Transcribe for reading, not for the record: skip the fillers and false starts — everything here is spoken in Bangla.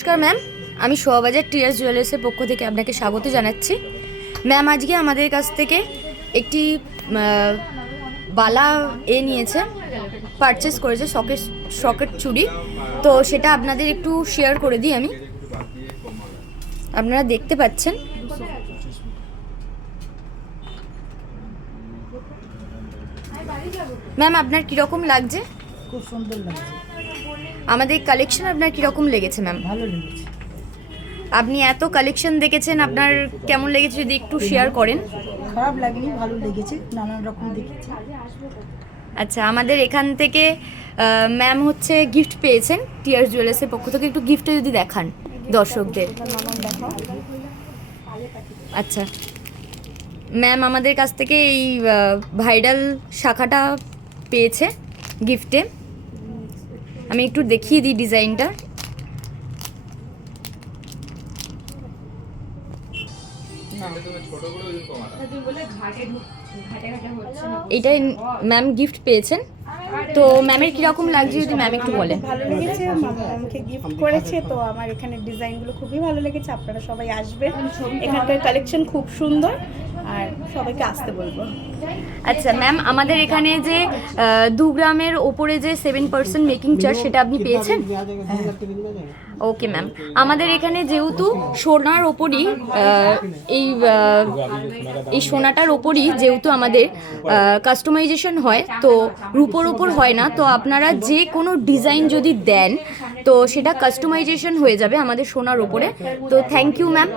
নমস্কার ম্যাম, আমি শোভাবাজার টিয়ার্স জুয়েলার্সের পক্ষ থেকে আপনাকে স্বাগত জানাচ্ছি। ম্যাম আজকে আমাদের কাছ থেকে একটি বালা নিয়েছে, পারচেস করেছে সকেট চুড়ি। তো সেটা আপনাদের একটু শেয়ার করে দিই আমি। আপনারা দেখতে পাচ্ছেন ম্যাম, আপনার কীরকম লাগছে? খুব সুন্দর লাগছে। আমাদের কালেকশন আপনার কীরকম লেগেছে ম্যাম? ভালো লেগেছে। আপনি এত কালেকশন দেখেছেন, আপনার কেমন লেগেছে যদি একটু শেয়ার করেন। খারাপ লাগেনি, ভালো লেগেছে, নানান রকম দেখেছি। আচ্ছা, আমাদের এখান থেকে ম্যাম হচ্ছে গিফট পেয়েছেন টিয়ার্স জুয়েলার্সের পক্ষ থেকে। একটু গিফটটা যদি দেখান দর্শকদের। আচ্ছা ম্যাম আমাদের কাছ থেকে এই ভাইরাল শাখাটা পেয়েছে গিফটে। আমি একটু দেখিয়ে দিই ডিজাইনটা। এইটাই ম্যাম গিফট পেয়েছেন। তো ম্যামের কীরকম লাগছে যদি ম্যাম একটু বলেন। ভালো লেগেছে, আমাকে গিফট করেছে, তো আমার এখানে ডিজাইনগুলো খুবই ভালো লেগেছে। আপনারা সবাই আসবেন, এখানকার কালেকশন খুব সুন্দর, আর সবাইকে আসতে বলবো। আচ্ছা ম্যাম, আমাদের এখানে যে 2 গ্রামের ওপরে যে 7% মেকিং চার্জ, সেটা আপনি পেয়েছেন? ওকে ম্যাম, আমাদের এখানে যেহেতু সোনার ওপরই এই সোনাটার ওপরই যেহেতু আমাদের কাস্টমাইজেশন হয়, তো রূপোর ওপর হয় না। তো আপনারা যে কোনো ডিজাইন যদি দেন তো সেটা কাস্টমাইজেশন হয়ে যাবে আমাদের সোনার ওপরে। তো থ্যাংক ইউ ম্যাম।